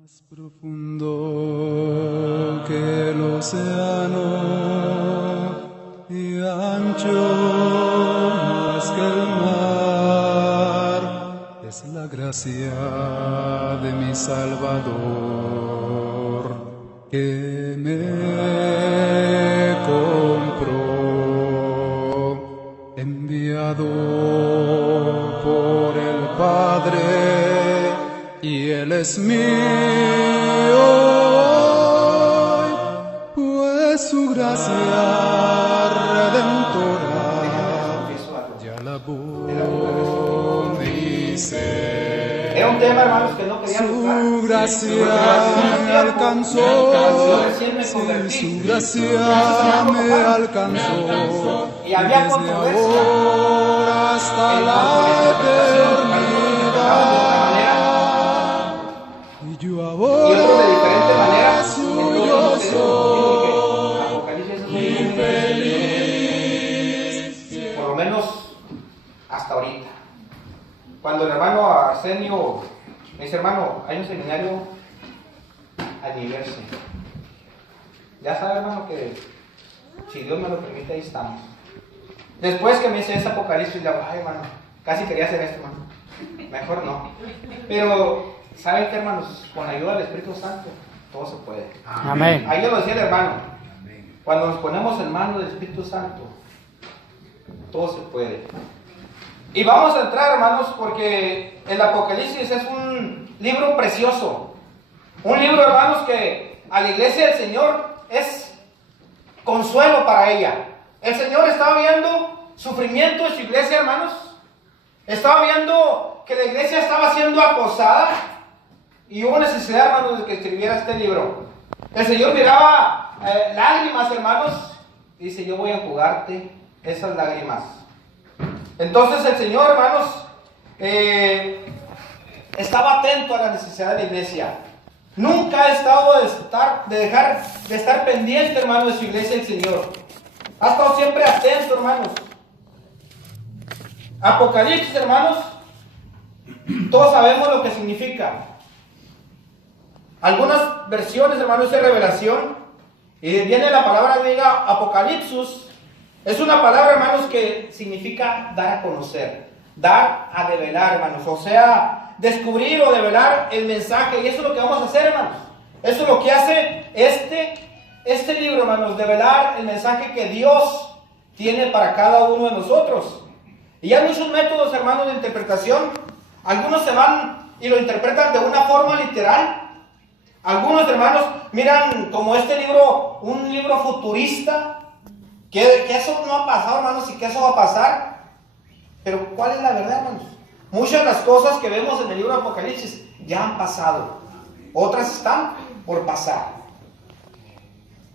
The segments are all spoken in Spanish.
Más profundo que el océano y ancho más que el mar es la gracia de mi Salvador que me compró, enviado por el Padre, y Él es mío, pues su gracia redentora ya lavó mi ser. Era un tema, hermanos, que no quería tocar. Su gracia me alcanzó, su gracia me alcanzó, y había desde controversia ahora hasta la eternidad. Y yo Y ahora otros de diferente manera. suyo soy Apocalipsis es un y libro feliz. por lo menos hasta ahorita. Cuando el hermano Arsenio me dice, hermano, hay un seminario al niverse. Ya sabe, hermano, que si Dios me lo permite, ahí estamos. Después que me dice ese Apocalipsis, le digo, ay, hermano, casi quería hacer esto, hermano. Mejor no. Pero, ¿saben qué, hermanos? Con la ayuda del Espíritu Santo, todo se puede. Amén. Ahí yo lo decía el hermano. Cuando nos ponemos en manos del Espíritu Santo, todo se puede. Y vamos a entrar, hermanos, porque el Apocalipsis es un libro precioso. Un libro, hermanos, que a la iglesia del Señor es consuelo para ella. El Señor estaba viendo sufrimiento en su iglesia, hermanos. Estaba viendo que la iglesia estaba siendo acosada. Y hubo necesidad, hermanos, de que escribiera este libro. El Señor miraba lágrimas, hermanos, y dice, yo voy a enjugarte esas lágrimas. Entonces el Señor, hermanos, estaba atento a la necesidad de la iglesia. Nunca ha estado de estar pendiente, hermano, de su iglesia el Señor. Ha estado siempre atento, hermanos. Apocalipsis, hermanos, todos sabemos lo que significa. Algunas versiones, hermanos, de revelación, y viene la palabra griega apocalipsis. Es una palabra, hermanos, que significa dar a conocer, dar a develar, hermanos. O sea, descubrir o develar el mensaje. Y eso es lo que vamos a hacer, hermanos. Eso es lo que hace este libro, hermanos, develar el mensaje que Dios tiene para cada uno de nosotros. Y hay muchos métodos, hermanos, de interpretación. Algunos se van y lo interpretan de una forma literal. Algunos, hermanos, miran como este libro, un libro futurista, que eso no ha pasado, hermanos, y que eso va a pasar. Pero ¿cuál es la verdad, hermanos? Muchas de las cosas que vemos en el libro de Apocalipsis ya han pasado. Otras están por pasar.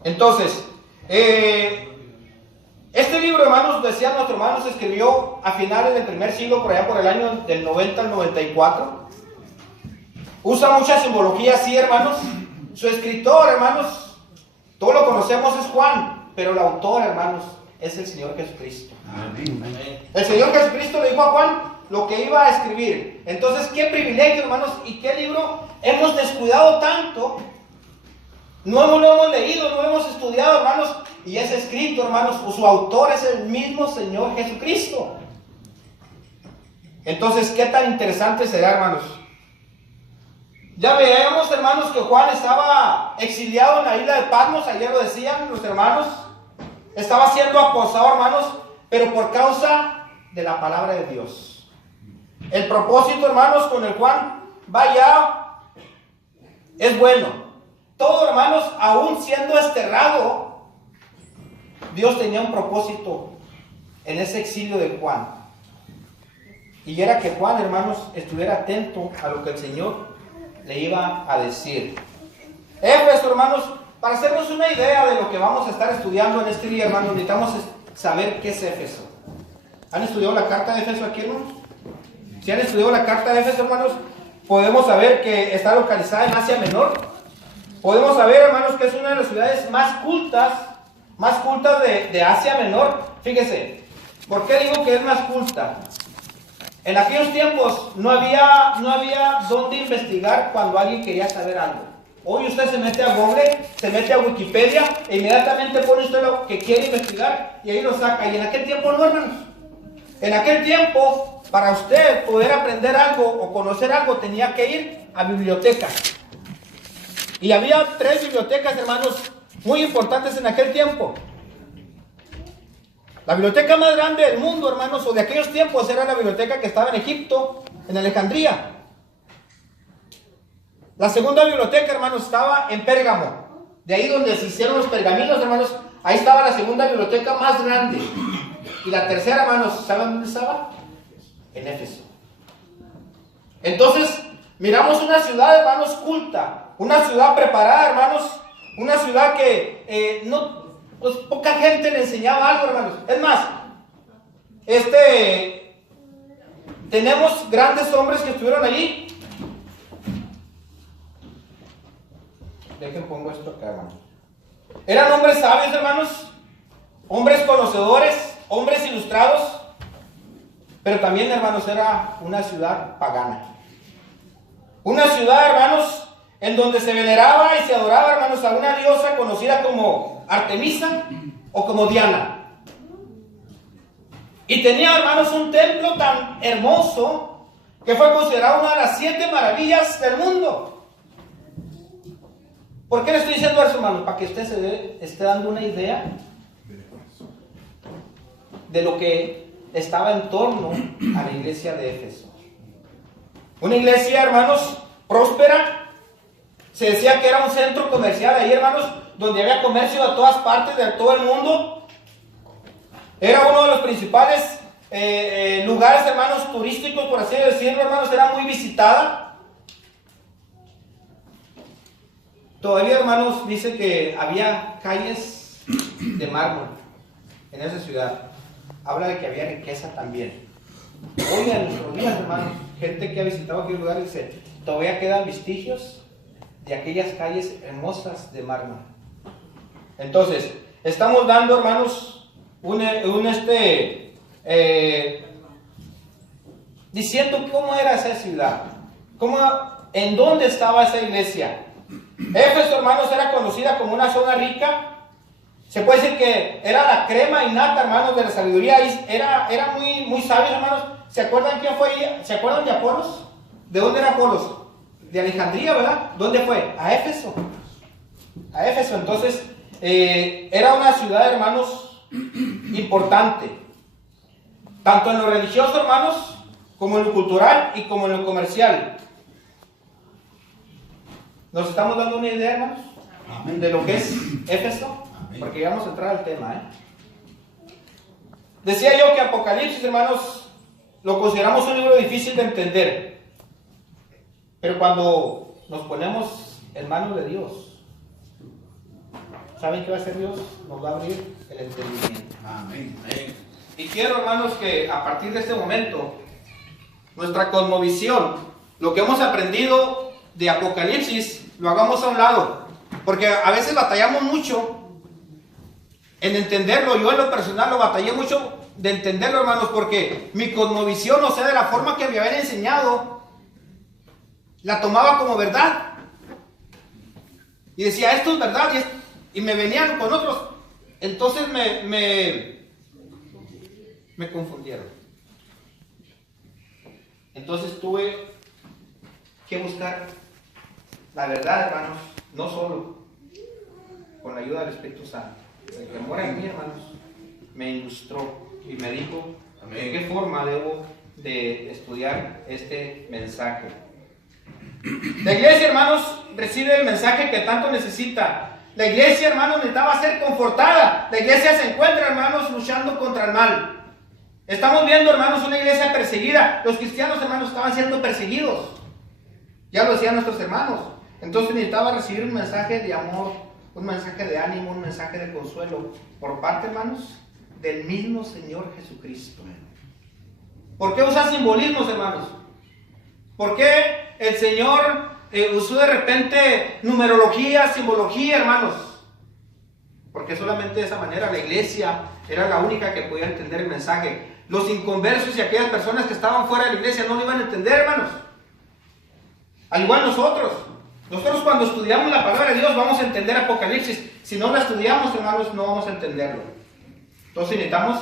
Entonces, este libro, hermanos, decía nuestro hermano, se escribió a finales del primer siglo, por allá por el año del 90 al 94. Usa mucha simbología, sí, hermanos. Su escritor, hermanos, todos lo conocemos, es Juan, pero el autor, hermanos, es el Señor Jesucristo. Amén. El Señor Jesucristo le dijo a Juan lo que iba a escribir. Entonces, qué privilegio, hermanos, y qué libro hemos descuidado tanto. No lo hemos leído, no lo hemos estudiado, hermanos, y es escrito, hermanos, o su autor es el mismo Señor Jesucristo. Entonces, qué tan interesante será, hermanos. Ya veíamos, hermanos, que Juan estaba exiliado en la isla de Patmos, ayer lo decían los hermanos. Estaba siendo acosado, hermanos, pero por causa de la palabra de Dios. El propósito, hermanos, con el Juan vaya es bueno. Todo, hermanos, aún siendo desterrado, Dios tenía un propósito en ese exilio de Juan. Y era que Juan, hermanos, estuviera atento a lo que el Señor le iba a decir. Éfeso, hermanos, para hacernos una idea de lo que vamos a estar estudiando en este día, hermanos, necesitamos saber qué es Éfeso. ¿Han estudiado la carta de Éfeso aquí, hermanos? Si han estudiado la carta de Éfeso, hermanos, podemos saber que está localizada en Asia Menor. Podemos saber, hermanos, que es una de las ciudades más cultas de Asia Menor. Fíjese, ¿por qué digo que es más culta? En aquellos tiempos no había dónde investigar cuando alguien quería saber algo. Hoy usted se mete a Google, se mete a Wikipedia e inmediatamente pone usted lo que quiere investigar y ahí lo saca. Y en aquel tiempo no, hermanos. En aquel tiempo, para usted poder aprender algo o conocer algo, tenía que ir a bibliotecas. Y había 3 bibliotecas, hermanos, muy importantes en aquel tiempo. La biblioteca más grande del mundo, hermanos, o de aquellos tiempos, era la biblioteca que estaba en Egipto, en Alejandría. La segunda biblioteca, hermanos, estaba en Pérgamo. De ahí donde se hicieron los pergaminos, hermanos, ahí estaba la segunda biblioteca más grande. Y la tercera, hermanos, ¿saben dónde estaba? En Éfeso. Entonces, miramos una ciudad, hermanos, culta, una ciudad preparada, hermanos, una ciudad que pues poca gente le enseñaba algo, hermanos. Es más, tenemos grandes hombres que estuvieron allí. Dejen pongo esto acá, hermanos. Eran hombres sabios, hermanos, hombres conocedores, hombres ilustrados, pero también, hermanos, era una ciudad pagana. Una ciudad, hermanos, en donde se veneraba y se adoraba, hermanos, a una diosa conocida como Artemisa o como Diana. Y tenía, hermanos, un templo tan hermoso que fue considerado una de las 7 maravillas del mundo. ¿Por qué le estoy diciendo eso, hermanos? Para que usted esté dando una idea de lo que estaba en torno a la iglesia de Éfeso. Una iglesia, hermanos, próspera. Se decía que era un centro comercial ahí, hermanos, donde había comercio de todas partes, de todo el mundo. Era uno de los principales lugares, hermanos, turísticos, por así decirlo, hermanos. Era muy visitada. Todavía, hermanos, dice que había calles de mármol en esa ciudad. Habla de que había riqueza también. Hoy en nuestros días, hermanos, gente que ha visitado aquel lugar dice, todavía quedan vestigios de aquellas calles hermosas de mármol. Entonces, estamos dando, hermanos, diciendo cómo era esa ciudad, en dónde estaba esa iglesia. Éfeso, hermanos, era conocida como una zona rica. Se puede decir que era la crema innata, hermanos, de la sabiduría. Era muy, muy sabio, hermanos. ¿Se acuerdan quién fue? ¿Se acuerdan de Apolos? ¿De dónde era Apolos? De Alejandría, ¿verdad? ¿Dónde fue? A Éfeso. A Éfeso. Entonces, era una ciudad, hermanos, importante. Tanto en lo religioso, hermanos, como en lo cultural y como en lo comercial. ¿Nos estamos dando una idea, hermanos? Amén. De lo que es Éfeso? Amén. Porque ya vamos a entrar al tema, Decía yo que Apocalipsis, hermanos, lo consideramos un libro difícil de entender. Pero cuando nos ponemos en manos de Dios, ¿saben qué va a hacer Dios? Nos va a abrir el entendimiento. Amén. Y quiero, hermanos, que a partir de este momento, nuestra cosmovisión, lo que hemos aprendido de Apocalipsis, lo hagamos a un lado. Porque a veces batallamos mucho en entenderlo. Yo en lo personal lo batallé mucho de entenderlo, hermanos, porque mi cosmovisión, o sea, de la forma que me habían enseñado, la tomaba como verdad. Y decía, esto es verdad, y me venían con otros. Entonces me confundieron. Entonces tuve que buscar la verdad, hermanos, no solo con la ayuda del Espíritu Santo. El que mora en mí, hermanos, me ilustró y me dijo de qué forma debo de estudiar este mensaje. La iglesia, hermanos, recibe el mensaje que tanto necesita. La iglesia, hermanos, necesitaba ser confortada. La iglesia se encuentra, hermanos, luchando contra el mal. Estamos viendo, hermanos, una iglesia perseguida. Los cristianos, hermanos, estaban siendo perseguidos. Ya lo decían nuestros hermanos. Entonces necesitaba recibir un mensaje de amor, un mensaje de ánimo, un mensaje de consuelo por parte, hermanos, del mismo Señor Jesucristo. ¿Por qué usa simbolismos, hermanos? ¿Por qué el Señor usó de repente numerología, simbología, hermanos? Porque solamente de esa manera la iglesia era la única que podía entender el mensaje. los inconversos y aquellas personas que estaban fuera de la iglesia no lo iban a entender, hermanos. Al igual nosotros. Nosotros cuando estudiamos la palabra de Dios vamos a entender Apocalipsis. Si no la estudiamos, hermanos, no vamos a entenderlo. Entonces necesitamos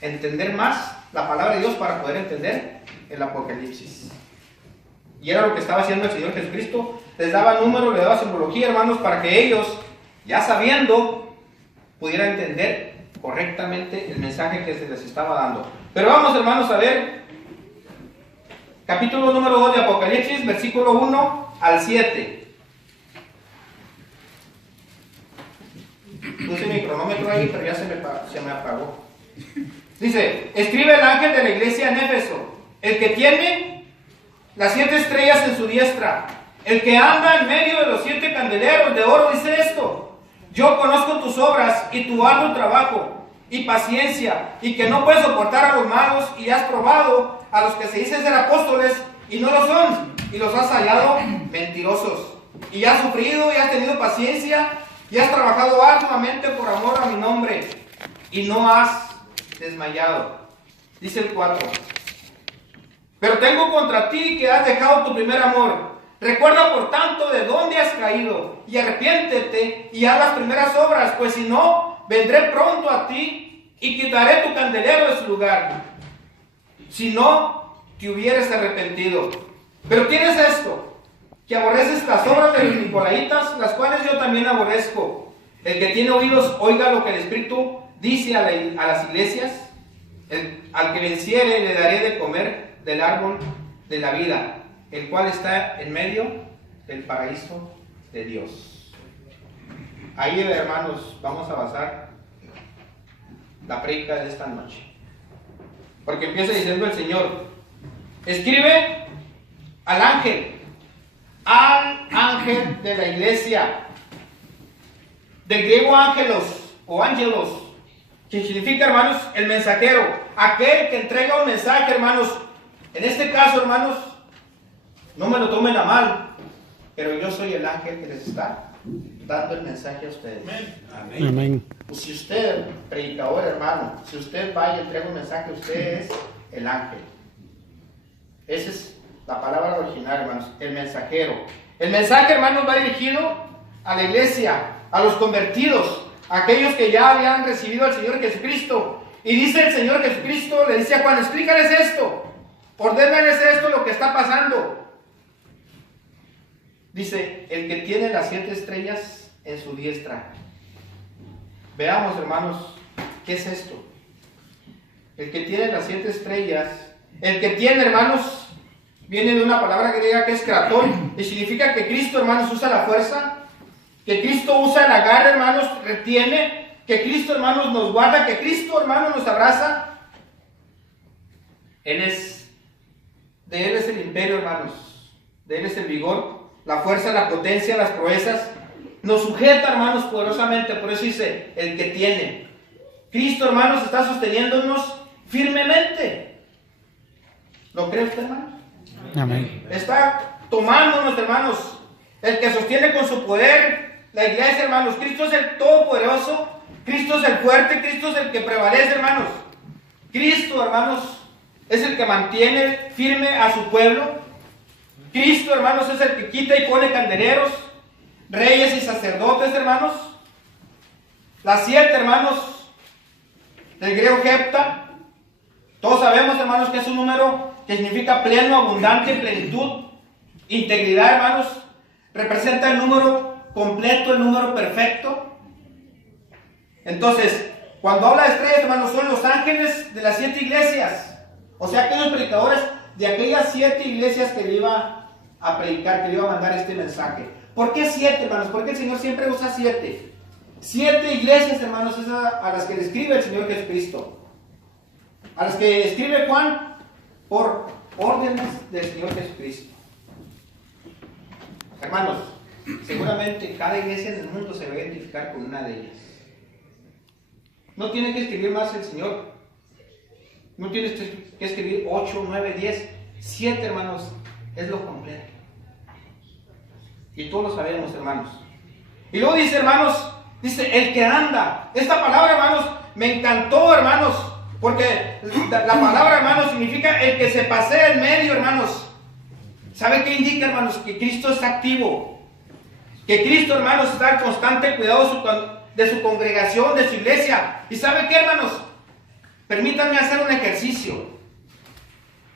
entender más la palabra de Dios para poder entender el Apocalipsis. Y era lo que estaba haciendo el Señor Jesucristo. Les daba números, les daba simbología, hermanos, para que ellos, ya sabiendo, pudieran entender correctamente el mensaje que se les estaba dando. Pero vamos, hermanos, a ver capítulo número 2 de Apocalipsis, versículo 1 al 7. Puse mi cronómetro ahí, pero ya se me apagó. Dice: escribe el ángel de la iglesia en Éfeso, el que tiene las 7 estrellas en su diestra, el que anda en medio de los 7 candeleros de oro, dice esto: yo conozco tus obras y tu arduo trabajo y paciencia, y que no puedes soportar a los malos, y has probado a los que se dicen ser apóstoles y no lo son, y los has hallado mentirosos, y has sufrido y has tenido paciencia y has trabajado arduamente por amor a mi nombre, y no has desmayado. Dice el 4: pero tengo contra ti que has dejado tu primer amor. Recuerda por tanto de dónde has caído, y arrepiéntete y haz las primeras obras, pues si no, vendré pronto a ti y quitaré tu candelero de su lugar, si no te hubieras arrepentido. Pero tienes esto, que aborreces las obras de los nicolaitas, las cuales yo también aborrezco. El que tiene oídos, oiga lo que el Espíritu dice a las iglesias. Al que venciere le daré de comer del árbol de la vida, el cual está en medio del paraíso de Dios. Ahí, hermanos, vamos a basar la prédica de esta noche. Porque empieza diciendo el Señor: escribe al ángel de la iglesia. Del griego ángelos o ángelos, que significa, hermanos, el mensajero, aquel que entrega un mensaje, hermanos. En este caso, hermanos, no me lo tomen a mal, pero yo soy el ángel que les está dando el mensaje a ustedes. Amén. Amén. Pues si usted, predicador, hermano, si usted va y entrega un mensaje, usted es el ángel. Esa es la palabra original, hermanos, el mensajero. El mensaje, hermanos, va dirigido a la iglesia, a los convertidos, a aquellos que ya habían recibido al Señor Jesucristo. Y dice el Señor Jesucristo, le dice a Juan: explícales esto, ordénales esto, lo que está pasando. Dice: el que tiene las 7 estrellas en su diestra. Veamos, hermanos, ¿qué es esto? El que tiene las 7 estrellas, el que tiene, hermanos, viene de una palabra griega que es kratón, y significa que Cristo, hermanos, usa la fuerza, que Cristo usa el agarre, hermanos, retiene, que Cristo, hermanos, nos guarda, que Cristo, hermanos, nos abraza. De Él es el imperio, hermanos, de Él es el vigor, la fuerza, la potencia, las proezas. Nos sujeta, hermanos, poderosamente. Por eso dice: el que tiene. Cristo, hermanos, está sosteniéndonos firmemente. ¿Lo cree usted, hermanos? Amén. Está tomándonos, hermanos. El que sostiene con su poder la iglesia, hermanos. Cristo es el todopoderoso. Cristo es el fuerte. Cristo es el que prevalece, hermanos. Cristo, hermanos, es el que mantiene firme a su pueblo. Cristo, hermanos, es el que quita y pone candeleros, reyes y sacerdotes, hermanos. Las 7, hermanos, del griego hepta. Todos sabemos, hermanos, que es un número que significa pleno, abundante, plenitud, integridad, hermanos. Representa el número completo, el número perfecto. Entonces, cuando habla de estrellas, hermanos, son los ángeles de las 7 iglesias. O sea, aquellos predicadores de aquellas 7 iglesias que le iba a predicar, que le iba a mandar este mensaje. ¿Por qué 7, hermanos? Porque el Señor siempre usa 7. 7 iglesias, hermanos, es a las que le escribe el Señor Jesucristo. A las que escribe Juan por órdenes del Señor Jesucristo. Hermanos, seguramente cada iglesia en el mundo se va a identificar con una de ellas. No tiene que escribir más el Señor. No tienes que escribir 8, 9, 10. 7, hermanos, es lo completo. Y todos lo sabemos, hermanos. Y luego dice, hermanos, dice el que anda. Esta palabra, hermanos, me encantó, hermanos, Porque la palabra, hermanos, significa el que se pasea en medio, hermanos. ¿Sabe qué indica, hermanos? Que Cristo está activo. Que Cristo, hermanos, está en constante cuidado de su congregación, de su iglesia. ¿Y sabe qué, hermanos? Permítanme hacer un ejercicio.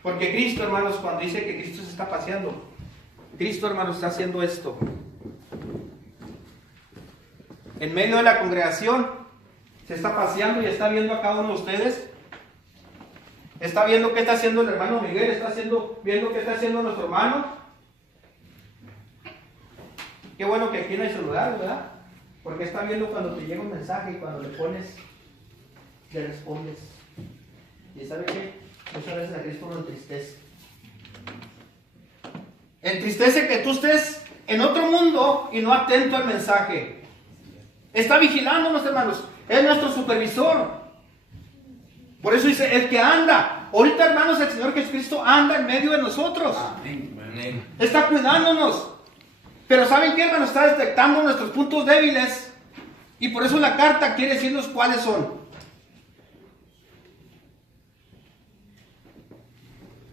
Porque Cristo, hermanos, cuando dice que Cristo se está paseando, Cristo, hermanos, está haciendo esto. En medio de la congregación, se está paseando y está viendo a cada uno de ustedes. Está viendo qué está haciendo el hermano Miguel, está viendo qué está haciendo nuestro hermano. Qué bueno que aquí no hay celular, ¿verdad? Porque está viendo cuando te llega un mensaje y cuando le pones, le respondes. ¿Y sabe qué? Muchas veces a Cristo lo entristece. Entristece que tú estés en otro mundo y no atento al mensaje. Está vigilándonos, hermanos. Es nuestro supervisor. Por eso dice, el que anda. Ahorita, hermanos, el Señor Jesucristo anda en medio de nosotros. Amén. Está cuidándonos. Pero ¿saben qué, hermanos? Está detectando nuestros puntos débiles. Y por eso la carta quiere decirnos cuáles son.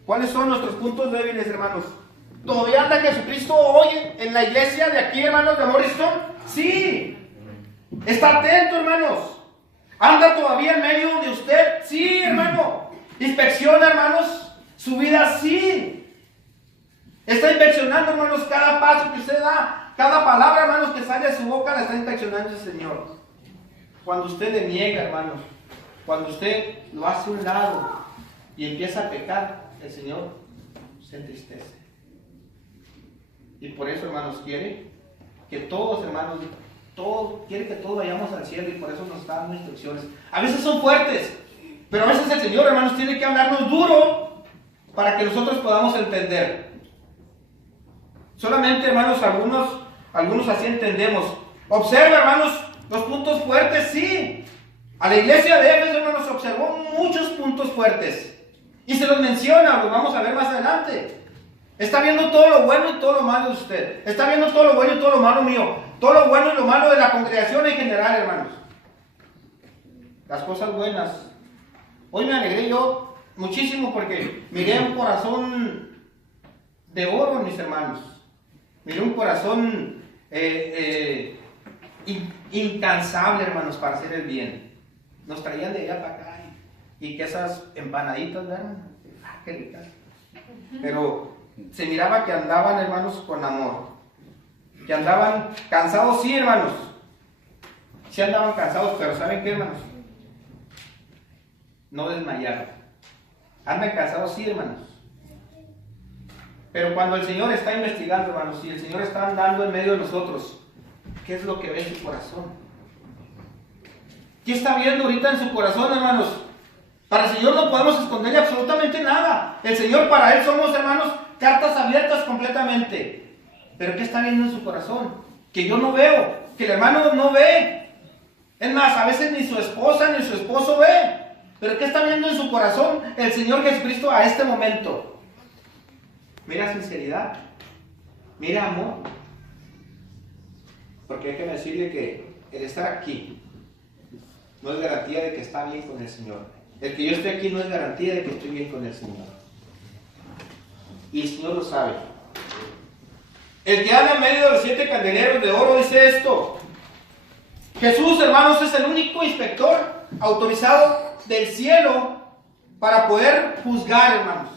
¿Cuáles son nuestros puntos débiles, hermanos? ¿Todavía anda Jesucristo hoy en la iglesia de aquí, hermanos, de Morrison? Sí. Está atento, hermanos. ¿Anda todavía en medio de usted? Sí, hermano. ¿Inspecciona, hermanos, su vida? Sí. Está inspeccionando, hermanos, cada paso que usted da. Cada palabra, hermanos, que sale de su boca la está inspeccionando el Señor. Cuando usted le niega, hermanos, cuando usted lo hace a un lado y empieza a pecar, el Señor se entristece. Y por eso, hermanos, quiere que todos, hermanos, quiere que todos vayamos al cielo y por eso nos está dando instrucciones. A veces son fuertes, pero a veces el Señor, hermanos, tiene que hablarnos duro para que nosotros podamos entender. Solamente, hermanos, algunos así entendemos. Observa, hermanos, los puntos fuertes, sí. A la iglesia de Éfeso, hermanos, observó muchos puntos fuertes. Y se los menciona, lo vamos a ver más adelante. Está viendo todo lo bueno y todo lo malo de usted. Está viendo todo lo bueno y todo lo malo mío. Todo lo bueno y lo malo de la congregación en general, hermanos. Las cosas buenas. Hoy me alegré yo muchísimo porque miré un corazón de oro, mis hermanos. Miré un corazón incansable, hermanos, para hacer el bien. Nos traían de allá para acá y que esas empanaditas, ¿verdad? ¡Ah, qué ricas! Pero se miraba que andaban, hermanos, con amor. Que andaban cansados, sí, hermanos. Sí andaban cansados, pero ¿saben qué, hermanos? No desmayaron. Andan cansados, sí, hermanos. Pero cuando el Señor está investigando, hermanos, y el Señor está andando en medio de nosotros, ¿qué es lo que ve en su corazón? ¿Qué está viendo ahorita en su corazón, hermanos? Para el Señor no podemos esconderle absolutamente nada. El Señor, para Él somos, hermanos, cartas abiertas completamente. Pero ¿qué está viendo en su corazón? Que yo no veo, que el hermano no ve. Es más, a veces ni su esposa ni su esposo ve. Pero ¿qué está viendo en su corazón el Señor Jesucristo a este momento? Mira sinceridad, mira amor. Porque hay que decirle que el estar aquí no es garantía de que está bien con el Señor. El que yo esté aquí no es garantía de que estoy bien con el Señor. Y el Señor lo sabe. El que anda en medio de los 7 candeleros de oro dice esto. Jesús, hermanos, es el único inspector autorizado del cielo para poder juzgar, hermanos.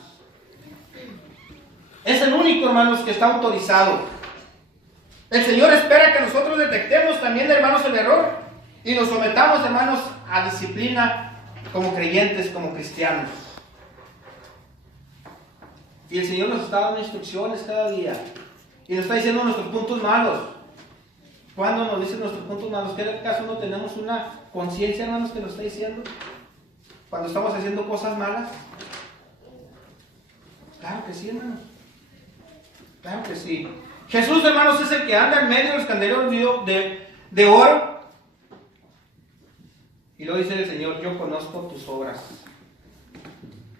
Es el único, hermanos, que está autorizado. El Señor espera que nosotros detectemos también, hermanos, el error y nos sometamos, hermanos, a disciplina como creyentes, como cristianos. Y el Señor nos está dando instrucciones cada día y nos está diciendo nuestros puntos malos. ¿Cuándo nos dicen nuestros puntos malos? ¿Qué acaso no tenemos una conciencia, hermanos, que nos está diciendo? Cuando estamos haciendo cosas malas. Claro que sí, hermanos. Claro que sí. Jesús, hermanos, es el que anda en medio de los candeleros de oro. Y luego dice el Señor, yo conozco tus obras.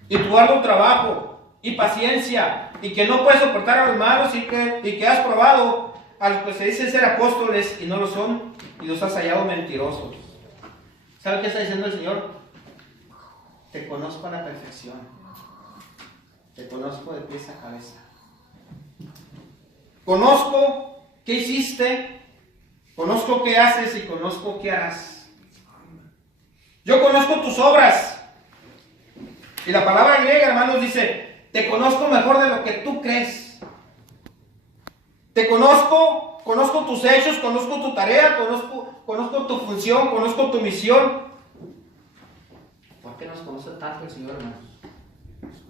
Y tu arduo trabajo y paciencia. Y que no puedes soportar a los malos y que has probado a los que se dicen ser apóstoles y no lo son. Y los has hallado mentirosos. ¿Sabe qué está diciendo el Señor? Te conozco a la perfección. Te conozco de pies a cabeza. Conozco qué hiciste, conozco qué haces y conozco qué harás. Yo conozco tus obras. Y la palabra griega, hermanos, dice, te conozco mejor de lo que tú crees. Te conozco tus hechos, conozco tu tarea, conozco tu función, conozco tu misión. ¿Por qué nos conoce tanto el Señor, hermanos?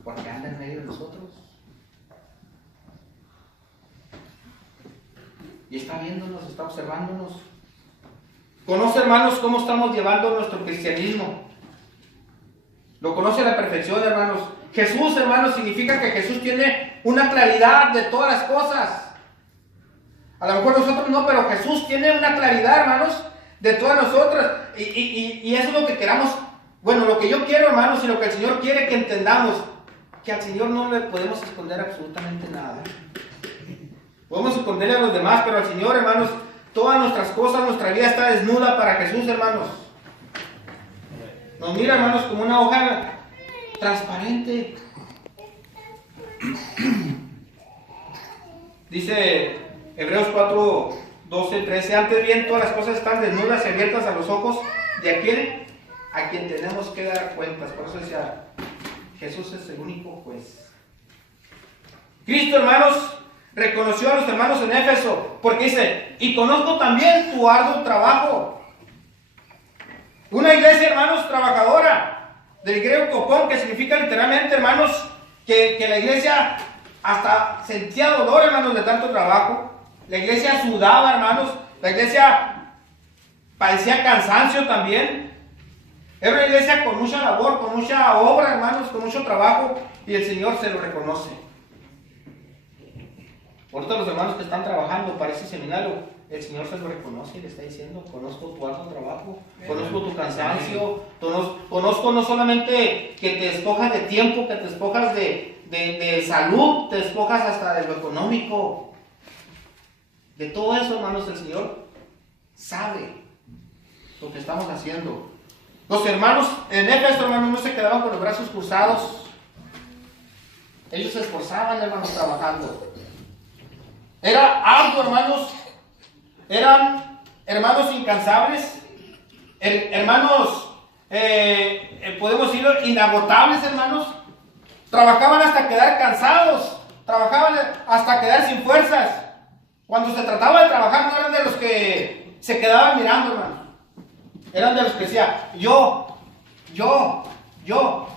Porque anda en medio de nosotros. Y está viéndonos, está observándonos. Conoce, hermanos, cómo estamos llevando nuestro cristianismo. Lo conoce a la perfección, hermanos. Jesús, hermanos, significa que Jesús tiene una claridad de todas las cosas. A lo mejor nosotros no, pero Jesús tiene una claridad, hermanos, de todas nosotras. Y eso es lo que queramos. Bueno, lo que yo quiero, hermanos, y lo que el Señor quiere que entendamos, que al Señor no le podemos esconder absolutamente nada. Podemos esconderle a los demás, pero al Señor, hermanos, todas nuestras cosas, nuestra vida está desnuda para Jesús, hermanos. Nos mira, hermanos, como una hoja transparente. Dice Hebreos 4, 12, 13, antes bien todas las cosas están desnudas y abiertas a los ojos de aquel a quien tenemos que dar cuentas. Por eso decía, Jesús es el único juez. Cristo, hermanos, reconoció a los hermanos en Éfeso, porque dice, y conozco también tu arduo trabajo. Una iglesia, hermanos, trabajadora, del griego copón, que significa literalmente, hermanos, que la iglesia hasta sentía dolor, hermanos, de tanto trabajo. La iglesia sudaba, hermanos, la iglesia padecía cansancio también. Era una iglesia con mucha labor, con mucha obra, hermanos, con mucho trabajo, y el Señor se lo reconoce. Por todos los hermanos que están trabajando para ese seminario, el Señor se lo reconoce y le está diciendo, conozco tu arduo trabajo, conozco tu cansancio, conozco no solamente que te despojas de tiempo, que te despojas de salud, te despojas hasta de lo económico. De todo eso, hermanos, el Señor sabe lo que estamos haciendo. Los hermanos en Éfeso, hermanos, no se quedaban con los brazos cruzados. Ellos se esforzaban, hermanos, trabajando. Era arduo, hermanos. Eran hermanos incansables. Hermanos, podemos decirlo, inagotables, hermanos. Trabajaban hasta quedar cansados. Trabajaban hasta quedar sin fuerzas. Cuando se trataba de trabajar, no eran de los que se quedaban mirando, hermanos. Eran de los que decían, yo.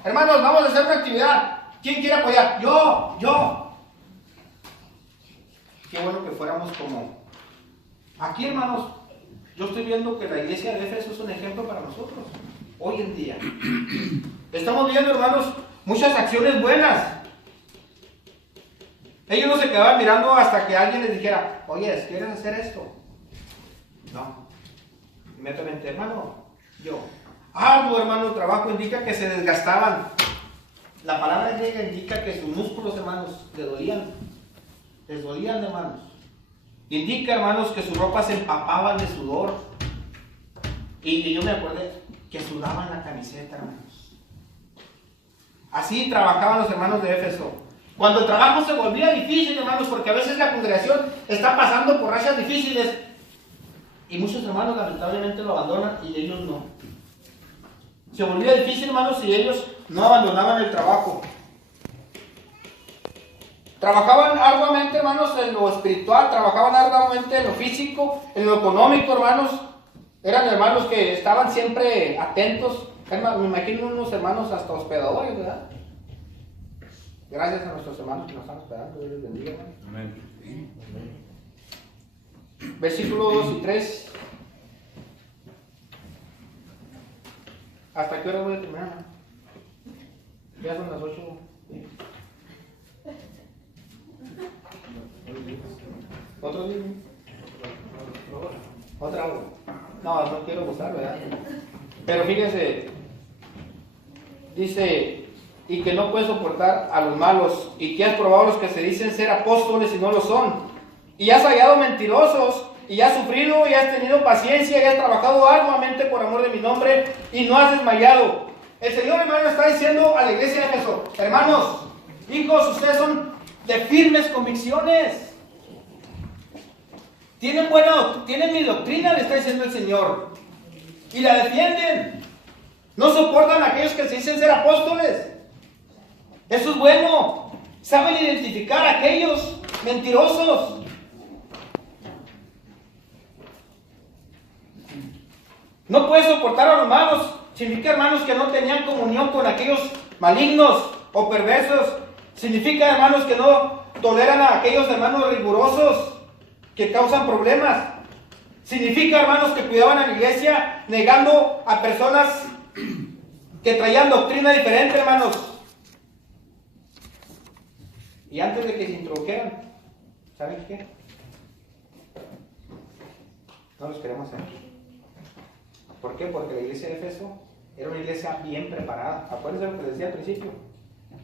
Hermanos, vamos a hacer una actividad. ¿Quién quiere apoyar? Yo. Qué bueno que fuéramos como... Aquí, hermanos, yo estoy viendo que la iglesia de Éfeso es un ejemplo para nosotros. Hoy en día. Estamos viendo, hermanos, muchas acciones buenas. Ellos no se quedaban mirando hasta que alguien les dijera, oye, ¿quieres hacer esto? No. Inmediatamente, hermano, yo. Arduo, hermano, el trabajo indica que se desgastaban. La palabra griega indica que sus músculos, hermanos, les dolían, hermanos. Indica, hermanos, que sus ropas se empapaban de sudor. Y yo me acordé que sudaban la camiseta, hermanos. Así trabajaban los hermanos de Éfeso. Cuando el trabajo se volvía difícil, hermanos, porque a veces la congregación está pasando por rachas difíciles, y muchos hermanos lamentablemente lo abandonan y ellos no. Se volvía difícil, hermanos, y ellos no abandonaban el trabajo. Trabajaban arduamente, hermanos, en lo espiritual, trabajaban arduamente en lo físico, en lo económico, hermanos. Eran hermanos que estaban siempre atentos. Me imagino unos hermanos hasta hospedadores, ¿verdad? Gracias a nuestros hermanos que nos están hospedando. Dios les bendiga, hermanos. Amén. Versículos 2 y 3. ¿Hasta qué hora voy a terminar? Ya son las 8. ¿Otro día? ¿Otra hora? No quiero gustar, ¿verdad? Pero fíjense, dice, y que no puedes soportar a los malos, y que has probado a los que se dicen ser apóstoles y no lo son, y has hallado mentirosos, y has sufrido, y has tenido paciencia, y has trabajado arduamente por amor de mi nombre, y no has desmayado. El Señor, hermano, está diciendo a la iglesia de Éfeso: hermanos, hijos, ustedes son de firmes convicciones. Tienen mi doctrina, le está diciendo el Señor. Y la defienden. No soportan a aquellos que se dicen ser apóstoles. Eso es bueno. Saben identificar a aquellos mentirosos. No puede soportar a los malos. Significa, hermanos, que no tenían comunión con aquellos malignos o perversos. Significa, hermanos, que no toleran a aquellos hermanos rigurosos que causan problemas. Significa, hermanos, que cuidaban a la iglesia negando a personas que traían doctrina diferente, hermanos. Y antes de que se introdujeran, ¿saben qué? No los queremos aquí. ¿Por qué? Porque la iglesia de Éfeso era una iglesia bien preparada. Acuérdense lo que les decía al principio.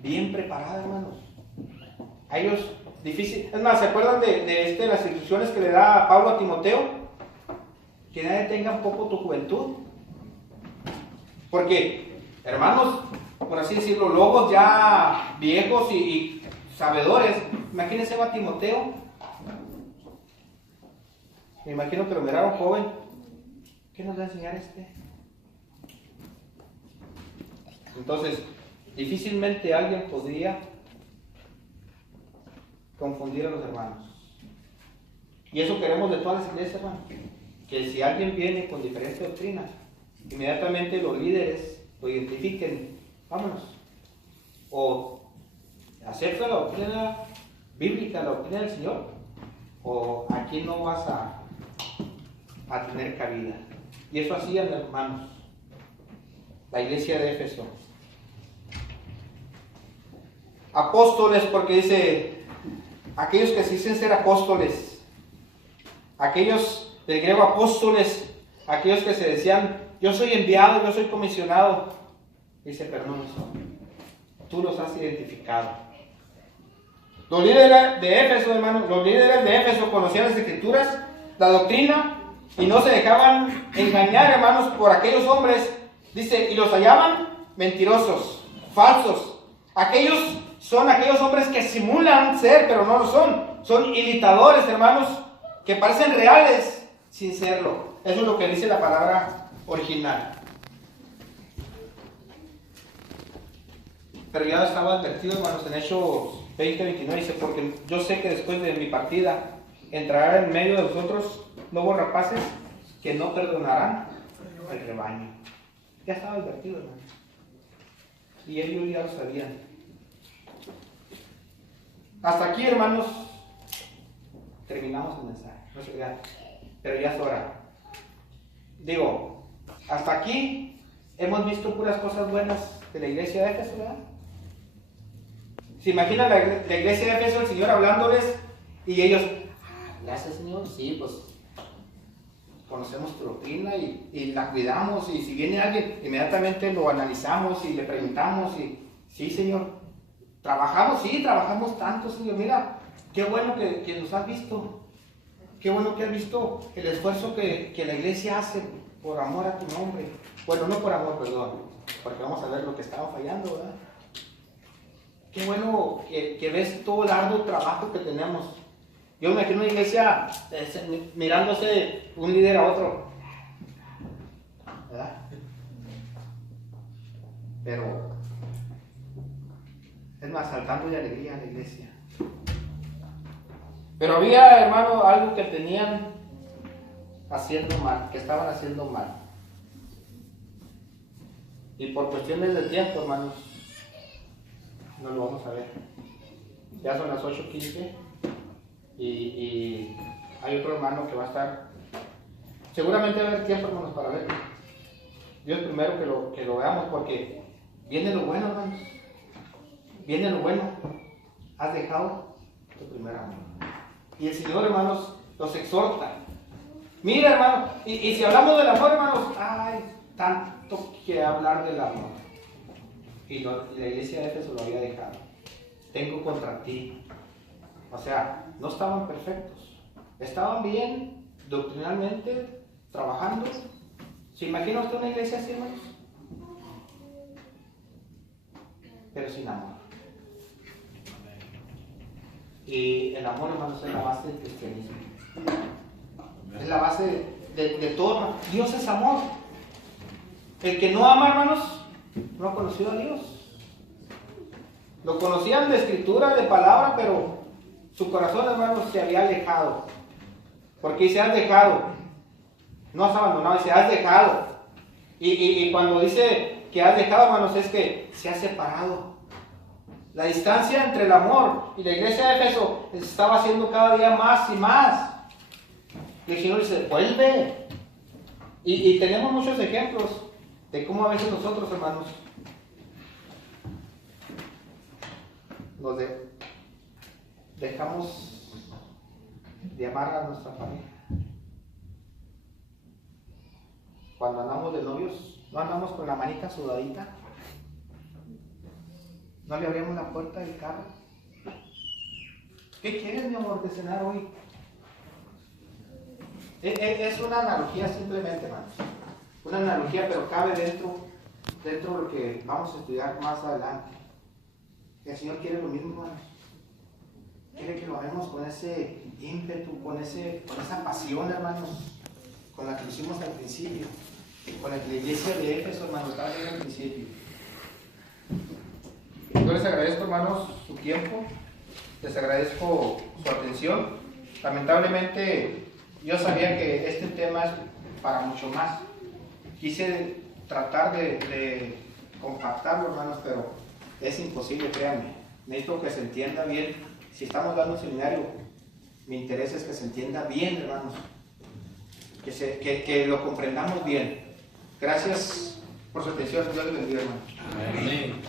Bien preparada, hermanos. A ellos, difícil. Es más, ¿se acuerdan de las instrucciones que le da Pablo a Timoteo? Que nadie tenga un poco tu juventud. Porque, hermanos, por así decirlo, lobos ya viejos y sabedores. Imagínense a Timoteo. Me imagino que lo miraron joven. ¿Qué nos va a enseñar este? Entonces, difícilmente alguien podría confundir a los hermanos. Y eso queremos de todas las iglesias, hermanos. Que si alguien viene con diferentes doctrinas, inmediatamente los líderes lo identifiquen. Vámonos. O acepta la doctrina bíblica, la doctrina del Señor, o aquí no vas a tener cabida. Y eso hacían, hermanos, la iglesia de Éfeso. Apóstoles, porque dice, aquellos que se dicen ser apóstoles, aquellos del griego apóstoles, aquellos que se decían, yo soy enviado, yo soy comisionado. Dice, pero no lo son. Tú los has identificado. Los líderes de Éfeso, hermanos, los líderes de Éfeso conocían las escrituras, la doctrina, y no se dejaban engañar, hermanos, por aquellos hombres. Dice, y los hallaban mentirosos, falsos. Aquellos son aquellos hombres que simulan ser, pero no lo son. Son imitadores, hermanos, que parecen reales sin serlo. Eso es lo que dice la palabra original. Pero ya estaba advertido, hermanos, en Hechos 20:29, dice, porque yo sé que después de mi partida entrará en medio de vosotros lobos rapaces que no perdonarán el rebaño. Ya estaba advertido, hermanos. Y ellos ya lo sabían. Hasta aquí, hermanos, terminamos el mensaje. No sé, ya, pero ya es hora. Digo, hasta aquí hemos visto puras cosas buenas de la iglesia de Éfeso, ¿verdad? ¿Se imagina la iglesia de Éfeso, el Señor hablándoles y ellos, gracias, Señor, sí, pues conocemos tu doctrina y la cuidamos, y si viene alguien, inmediatamente lo analizamos y le preguntamos y, sí, Señor, trabajamos, sí, trabajamos tanto, Señor, mira, qué bueno que nos has visto, qué bueno que has visto el esfuerzo que la iglesia hace por amor a tu nombre. Bueno, no por amor, perdón, porque vamos a ver lo que estaba fallando, ¿verdad? Qué bueno que ves todo el arduo trabajo que tenemos. Yo me imagino una iglesia mirándose un líder a otro, ¿verdad? Pero es más, saltando de alegría a la iglesia. Pero había, hermano, algo que tenían haciendo mal, que estaban haciendo mal. Y por cuestiones de tiempo, hermanos, no lo vamos a ver. Ya son las 8:15 y hay otro hermano que va a estar. Seguramente va a haber tiempo, hermanos, para verlo. Dios primero que lo veamos, porque viene lo bueno, hermanos. Viene lo bueno. Has dejado tu primer amor. Y el Señor, hermanos, los exhorta. Mira, hermano, y si hablamos del amor, hermanos, hay tanto que hablar del amor. Y la iglesia de Éfeso lo había dejado. Tengo contra ti. O sea, no estaban perfectos. Estaban bien doctrinalmente, trabajando. ¿Se imagina usted una iglesia así, hermanos? pero sin amor. Y el amor, hermanos, es la base del cristianismo. Es la base de todo, hermano. Dios es amor. El que no ama, hermanos, no ha conocido a Dios. Lo conocían de escritura, de palabra, pero su corazón, hermanos, se había alejado. Porque dice, has dejado. No has abandonado, dice, has dejado. Y cuando dice que has dejado, hermanos, es que se ha separado. La distancia entre el amor y la iglesia de Éfeso se estaba haciendo cada día más y más. Y el Señor dice, vuelve. Y tenemos muchos ejemplos de cómo a veces nosotros, hermanos, nos dejamos de amar a nuestra familia. Cuando andamos de novios, no andamos con la manita sudadita. No le abrimos la puerta del carro. ¿Qué quieres, mi amor, de cenar hoy? Es una analogía simplemente, hermanos. Una analogía, pero cabe dentro de lo que vamos a estudiar más adelante. El Señor quiere lo mismo, hermanos. Quiere que lo hagamos con ese ímpetu, con esa pasión, hermanos, con la que lo hicimos al principio, con la que la iglesia de Éfeso, hermanos, estaba haciendo al principio. Yo les agradezco, hermanos, su tiempo, les agradezco su atención. Lamentablemente, yo sabía que este tema es para mucho más. Quise tratar de compactarlo, hermanos, pero es imposible, créanme. Necesito que se entienda bien. Si estamos dando un seminario, mi interés es que se entienda bien, hermanos. Que lo comprendamos bien. Gracias por su atención. Dios les bendiga, hermanos. Amén.